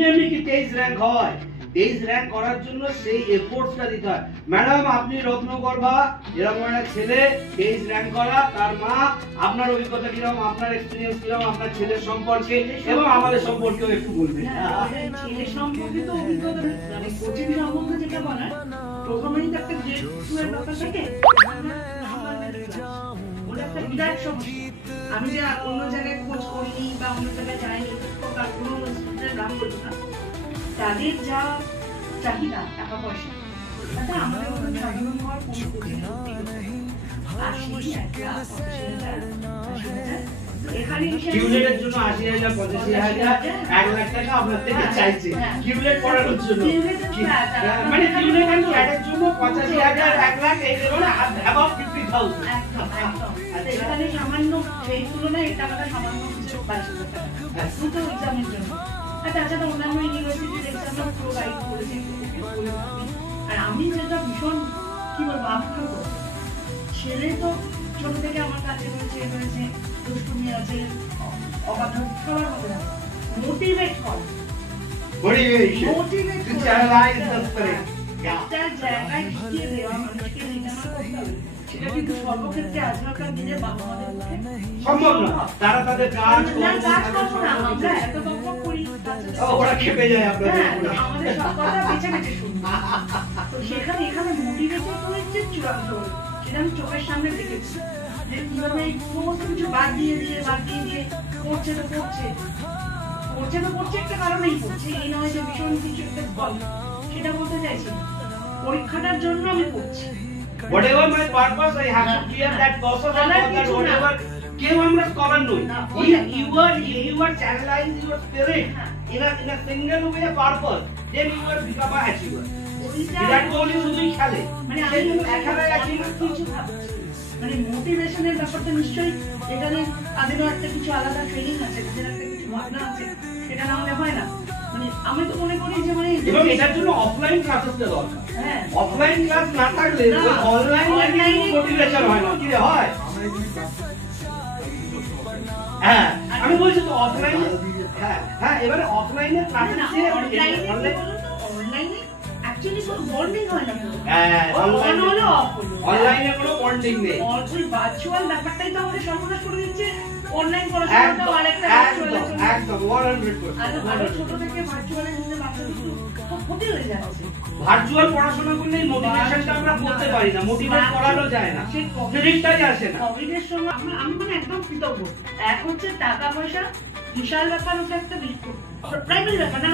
এমনি কি 23 র‍্যাঙ্ক হয়? 23 র‍্যাঙ্ক করার জন্য সেই এফোর্টসটা দিতে হয়। ম্যাডাম আপনি রত্নগর্ভা এরকম একটা ছেলে 23 র‍্যাঙ্ক করা, তার মা, আপনার অভিজ্ঞতা কিরকম, আপনার এক্সপেরিয়েন্স কিরকম, আপনার ছেলের সম্পর্কে এবং আমাদের সম্পর্কেও একটু বলবেন। ছেলের সম্পর্কে তো অভিজ্ঞতা মানে কোচিং সম্বন্ধে যেটা বলার, প্রথমেই তো একটা গ্রেড স্কুলের ব্যাপার থাকে। ওটা একটা বিরাট সমস্যা। আমি যে অন্য জায়গায় খোঁজ করিনি বা অন্য জায়গায় যাইনি, তার কোনো স্টুডেন্টের নাম বলবো না, তাদের যা চাহিদা টাকা পয়সা, তাতে আমাদের মতন সাধারণ হওয়ার কোনো কোচিং কিউলেটের জন্য 80,000 85,000 1 লাখ টাকা আপনার থেকে চাইছে কিউলেট পড়ানোর জন্য। মানে কিউলেট এন্ড অ্যাডের জন্য 85,000 1 লাখ এই ধরনের অ্যাবাউট 50,000। এখানে সামান্য সেই তুলনায় এই টাকাটা সামান্য 22,000 টাকা দুটো এক্সামের জন্য। আর তাছাড়া অন্যান্য ইউনিভার্সিটির এক্সামও প্রোভাইড করেছে। আর আমি যেটা ভীষণ কি বলবো আগ্রহ, ছেলে তো ছোট থেকে আমার কাছে রয়েছে দুষ্টুমি আছে, অবাধ সবার মধ্যে না, মোটিভেট কর, মোটিভেট টু চ্যানেলাইজ দ্য স্পিরিট, একটা জায়গায় ঢুকিয়ে দেওয়া মানুষকে রিটার্ন করতে হবে। সেটা কিন্তু সর্বক্ষেত্রে আজকালকার দিনে বাবা মাদের পক্ষে সম্ভব না। তারা তাদের কাজ করে না, আমরা এত বকবক করি, ওরা খেপে যায় আপনাদের উপরে, আমাদের সব কথা বেছে বেছে শুনবো। তো সেখানে এখানে মোটিভেটেড হয়েছে চূড়ান্ত, সেটা আমি চোখের সামনে দেখেছি যে কিভাবে সমস্ত কিছু বাদ দিয়ে পড়ছে একটা কারণেই পড়ছে, এই নয় যে ভীষণ কিছু একটা বল, সেটা বলতে চাইছি পরীক্ষাটার জন্য আমি পড়ছি। Whatever my purpose, I have to clear that process and that whatever. কেউ আমরা স্কলার নই। You are channelizing your spirit in a single way purpose. Then you will become an achiever. Virat Kohli শুধুই খেলে, মানে আমি এখানে কিছু ভাবছি, মানে মোটিভেশনের ব্যাপারটা নিশ্চয়ই এখানে তাদেরও একটা কিছু আলাদা ট্রেনিং আছে, তাদের একটা কিছু ভাবনা আছে, সেটা না হলে হয় না। মানে আমি তো মনে করি যে মানে এবং এটার জন্য অফলাইন ক্লাসেস দরকার। হ্যাঁ, অফলাইন ক্লাস না থাকলে অনলাইনে মোটিভেশন হয় না। কি হয়? হ্যাঁ, আমি বলছি তো অফলাইন। হ্যাঁ, এবারে অফলাইনে ক্লাসেস দিয়ে অনলাইনে অ্যাকচুয়ালি কোনো বন্ডিং হয় না। হ্যাঁ, অনলাইনে কোনো বন্ডিং নেই। ওই ভার্চুয়াল ব্যাপারটাই তো আমাদের সর্বনাশ করে দিচ্ছে। অনলাইন পড়াশোনাটাও আরেকটা ভার্চুয়াল, একদম 100%। আরো ছোট থেকে ভার্চুয়ালের মধ্যে বাচ্চাদের খুব ক্ষতি হয়ে যাচ্ছে। ভার্চুয়াল পড়াশোনা করলে মোটিভেশনটা আমরা করতে পারি না, মোটিভেট করানো যায় না, ফিলিংটাই আসে না। কোভিডের সময় আমি মানে একদম কৃতজ্ঞ। এক হচ্ছে টাকা পয়সা বিশাল ব্যাপার, ওটা একটা প্রাইমারি ব্যাপার না।